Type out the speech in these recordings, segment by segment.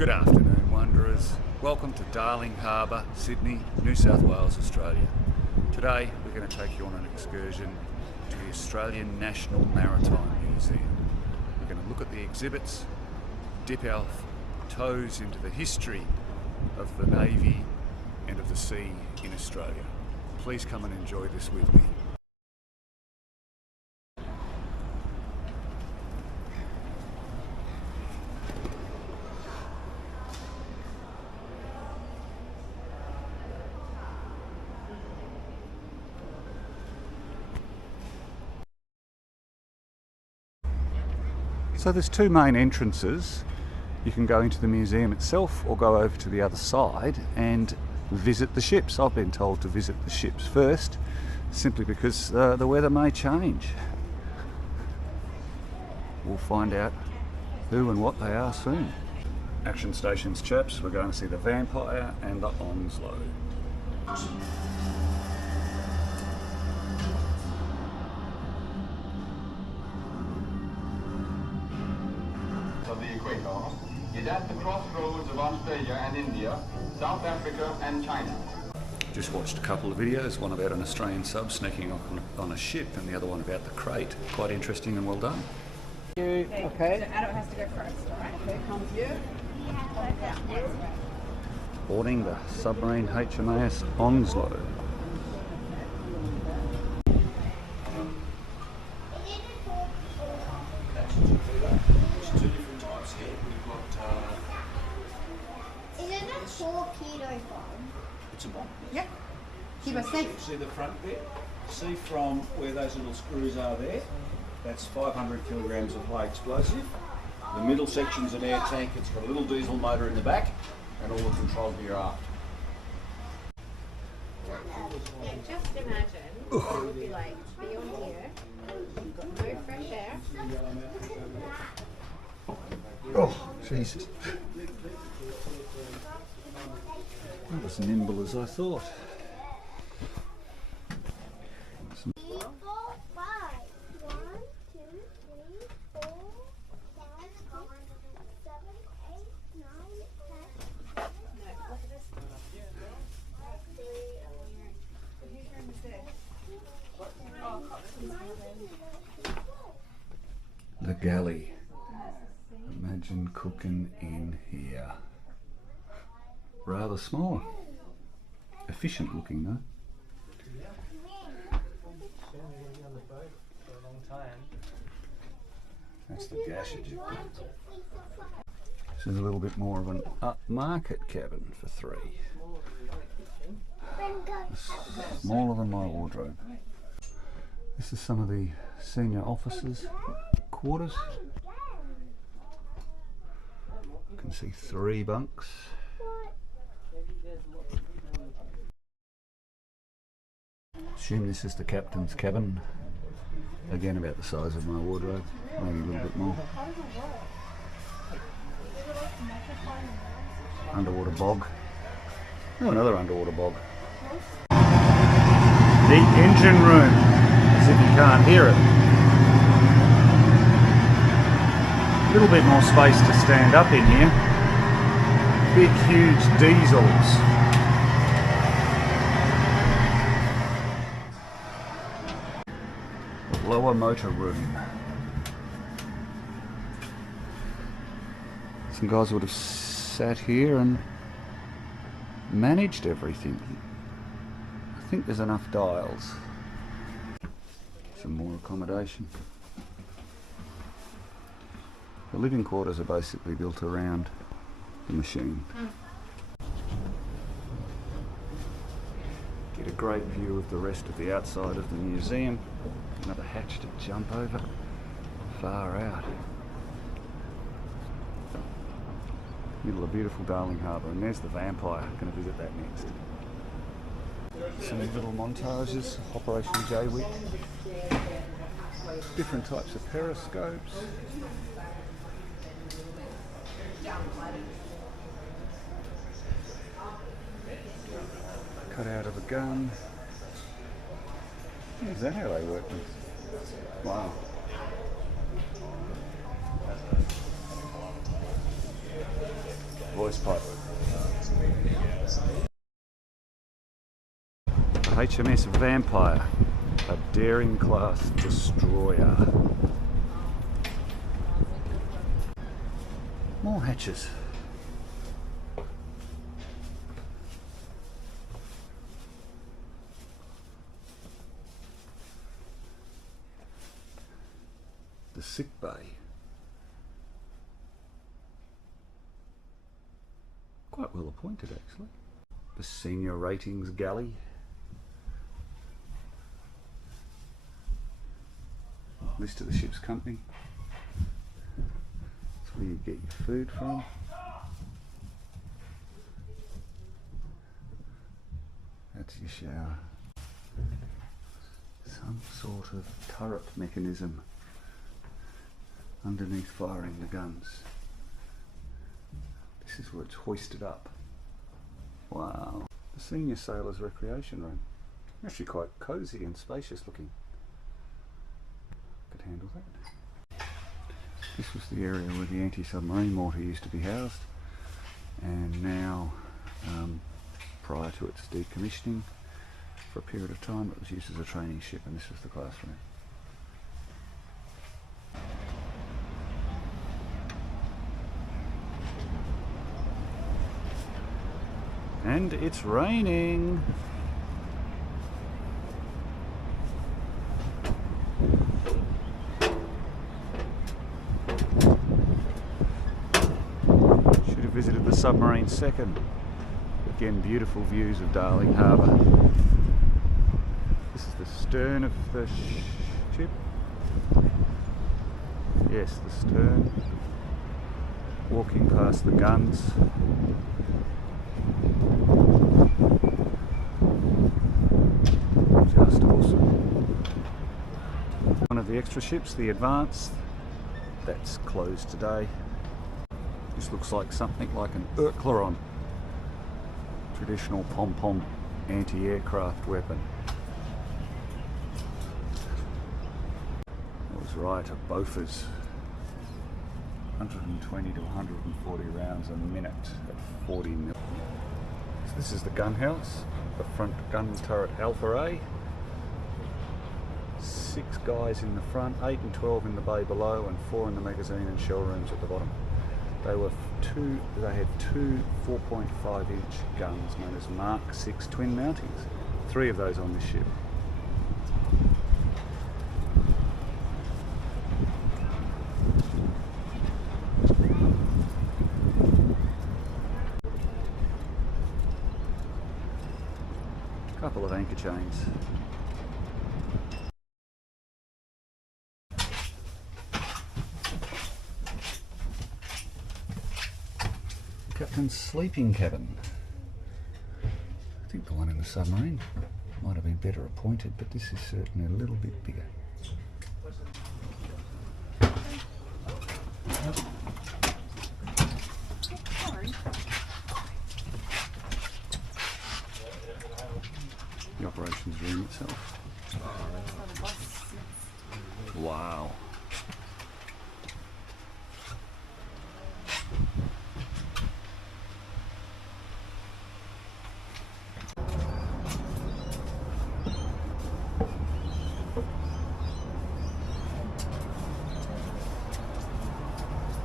Good afternoon, wanderers. Welcome to Darling Harbour, Sydney, New South Wales, Australia. Today we're going to take you on an excursion to the Australian National Maritime Museum. We're going to look at the exhibits, dip our toes into the history of the Navy and of the sea in Australia. Please come and enjoy this with me. So there's two main entrances. You can go into the museum itself or go over to the other side and visit the ships. I've been told to visit the ships first, simply because the weather may change. We'll find out who and what they are soon. Action stations, chaps. We're going to see the Vampire and the Onslow. Of the equator is at the crossroads of Australia and India, South Africa and China. Just watched a couple of videos, one about an Australian sub sneaking off on a ship and the other one about the crate. Quite interesting and well done. Okay. So adult has to go first, alright? Okay, comes you. Boarding the submarine HMAS Onslow. There's two different types here. We've got Is it a torpedo bomb? it's a bomb. Yep. Keep us safe. See the front bit? See from where those little screws are there? That's 500 kilograms of high explosive. The middle section's an air tank. It's got a little diesel motor in the back and all the controls for your aft. Yeah, just imagine it would be like beyond here. You've got no fresh air. Oh, Jesus. Not as nimble as I thought. 3, 4, 5. 1, 2, 3, 4, 5, 6, 7, 8, 9, 10. No, look at this. Whose room is this? The galley. Imagine cooking in here. Rather small. Efficient looking though. That's the gas ejector. This is a little bit more of an upmarket cabin for three. Smaller than my wardrobe. This is some of the senior officers' quarters. You can see 3 bunks. Assume this is the captain's cabin. Again, about the size of my wardrobe, maybe a little bit more. Underwater bog. Oh, another underwater bog. The engine room, as if you can't hear it. A little bit more space to stand up in here. Big, huge diesels. Lower motor room. Some guys would have sat here and managed everything. I think there's enough dials. Some more accommodation. The living quarters are basically built around the machine. Get a great view of the rest of the outside of the museum. Another hatch to jump over. Far out. Middle of beautiful Darling Harbour, and there's the Vampire. Going to visit that next. Some little montages, Operation J-Wick. Different types of periscopes. Cut out of a gun. Is that how they work this? Wow. hoist pipe. The HMS Vampire, a daring class destroyer. More hatches. The sick bay. Quite well appointed actually. The senior ratings galley. List of the ship's company. That's where you get your food from. That's your shower. Some sort of turret mechanism underneath firing the guns. This is where it's hoisted up. Wow. The senior sailors' recreation room. Actually quite cosy and spacious looking. Could handle that. This was the area where the anti-submarine mortar used to be housed, and now prior to its decommissioning for a period of time it was used as a training ship, and this was the classroom. And it's raining. Should have visited the submarine second. Again, beautiful views of Darling Harbour. This is the stern of the ship. Yes, the stern. Walking past the guns. Just awesome. One of the extra ships, the Advance, that's closed today. This looks like something like an Urkleron, traditional pom-pom anti-aircraft weapon. I was right, a Bofors. 120 to 140 rounds a minute at 40 mil. So this is the gun house, the front gun turret Alpha A. 6 guys in the front, 8 and 12 in the bay below, and 4 in the magazine and shell rooms at the bottom. They had two 4.5 inch guns known as Mark 6 twin mountings. 3 of those on this ship. Couple of anchor chains. Captain's sleeping cabin. I think the one in the submarine might have been better appointed, but this is certainly a little bit bigger. The operations room itself. Wow.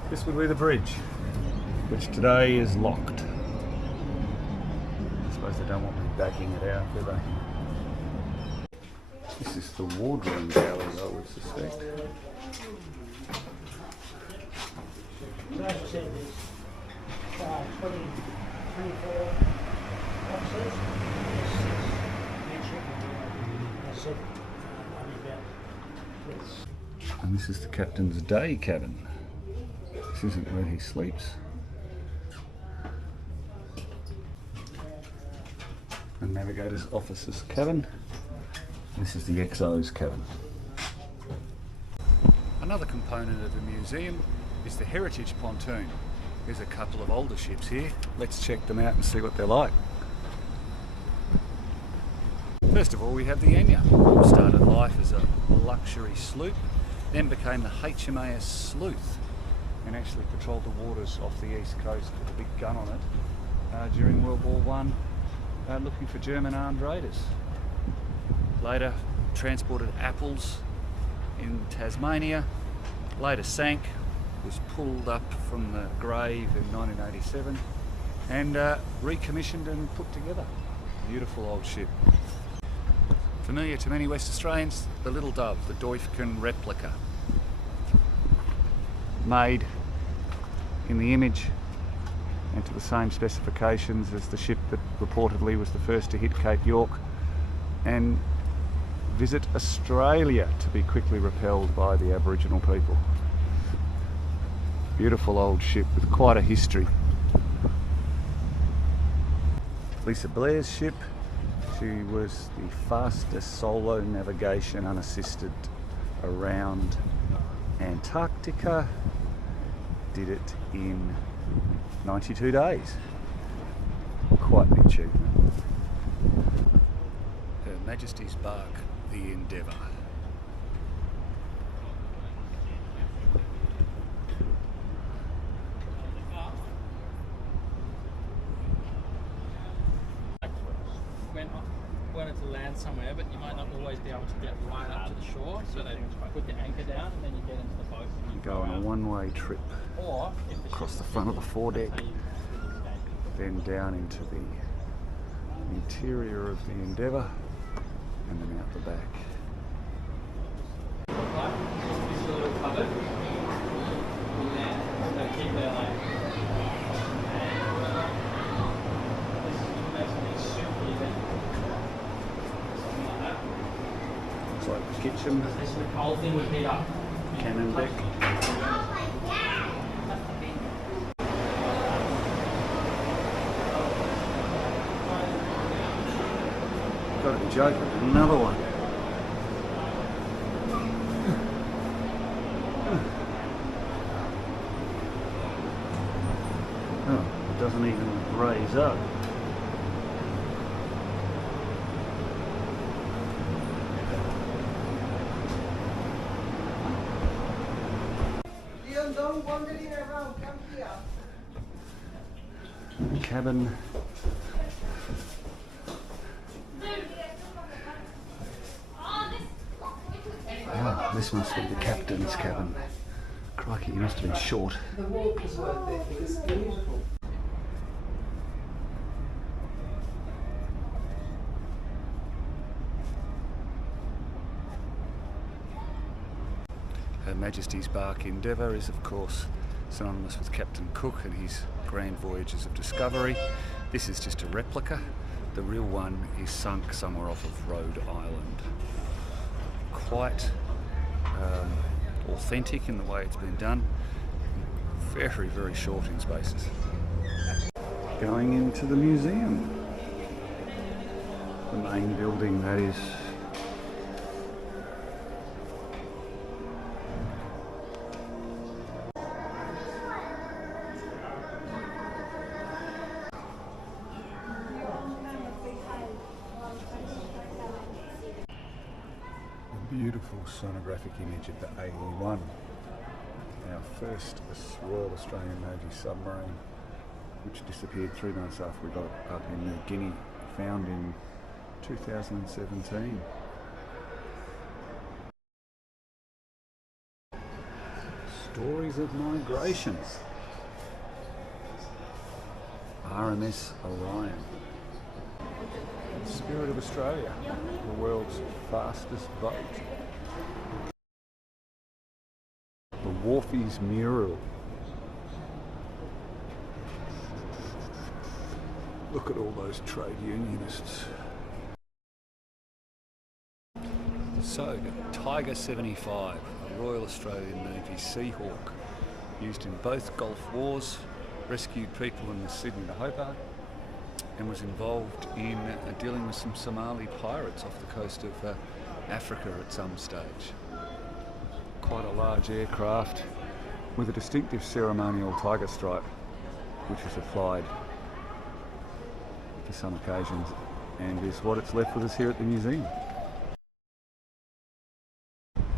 This would be the bridge, which today is locked. I suppose they don't want me backing it out, do they? This is the wardroom galley, I would suspect. And this is the captain's day cabin. This isn't where he sleeps. The navigator's officer's cabin. This is the XO's cabin. Another component of the museum is the heritage pontoon. There's a couple of older ships here. Let's check them out and see what they're like. First of all, we have the Enya. Started life as a luxury sloop, then became the HMAS Sleuth. and actually patrolled the waters off the east coast with a big gun on it during World War One, looking for German armed raiders. Later transported apples in Tasmania, later sank, was pulled up from the grave in 1987 and recommissioned and put together. Beautiful old ship. Familiar to many West Australians, the Little Dove, the Doifkin replica. Made in the image and to the same specifications as the ship that reportedly was the first to hit Cape York and visit Australia to be quickly repelled by the Aboriginal people. Beautiful old ship with quite a history. Lisa Blair's ship. She was the fastest solo navigation unassisted around Antarctica. Did it in 92 days. Quite an achievement. Her Majesty's bark, the Endeavour. Wanted to land somewhere, but you might not always be able to get right up to the shore, so they put the anchor down and then you get into the boat and you Go on a one-way trip or if the across the front of the foredeck, then down into the interior of the Endeavour and then out the back. Just this little cupboard in there, they keep their like Looks like the kitchen, this whole thing would heat up. cannon deck. Gotta be joking, another one. Oh, it doesn't even raise up. Cabin. Oh, this must be the captain's cabin. Crikey, he must have been short. The walk is worth it because it's beautiful. Her Majesty's bark Endeavour is of course synonymous with Captain Cook and his grand voyages of discovery. This is just a replica. The real one is sunk somewhere off of Rhode Island. Quite authentic in the way it's been done. Very, very short in spaces. Going into the museum. The main building, that is. Beautiful sonographic image of the AE-1, our first Royal Australian Navy submarine, which disappeared 3 months after we got it up in New Guinea, found in 2017. Stories of migration. RMS Orion. Spirit of Australia, the world's fastest boat. The Wharfies mural. Look at all those trade unionists. So, Tiger 75, a Royal Australian Navy Seahawk, used in both Gulf Wars, rescued people in the Sydney to Hobart, and was involved in dealing with some Somali pirates off the coast of Africa at some stage. Quite a large aircraft with a distinctive ceremonial tiger stripe, which is applied for some occasions and is what it's left with us here at the museum.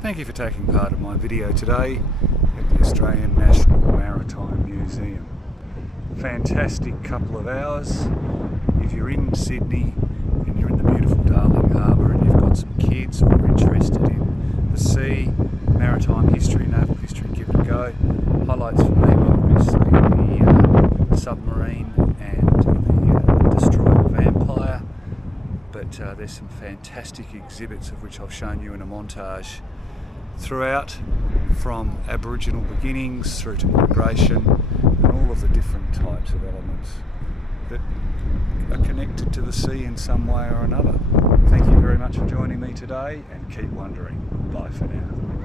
Thank you for taking part in my video today at the Australian National Maritime Museum. Fantastic couple of hours. If you're in Sydney and you're in the beautiful Darling Harbour and you've got some kids or you're interested in the sea, maritime history, naval history, give it a go. Highlights for me were obviously the submarine and the destroyer Vampire, but there's some fantastic exhibits of which I've shown you in a montage throughout, from Aboriginal beginnings through to migration and all of the different types of elements that are connected to the sea in some way or another. Thank you very much for joining me today, and keep wondering. Bye for now.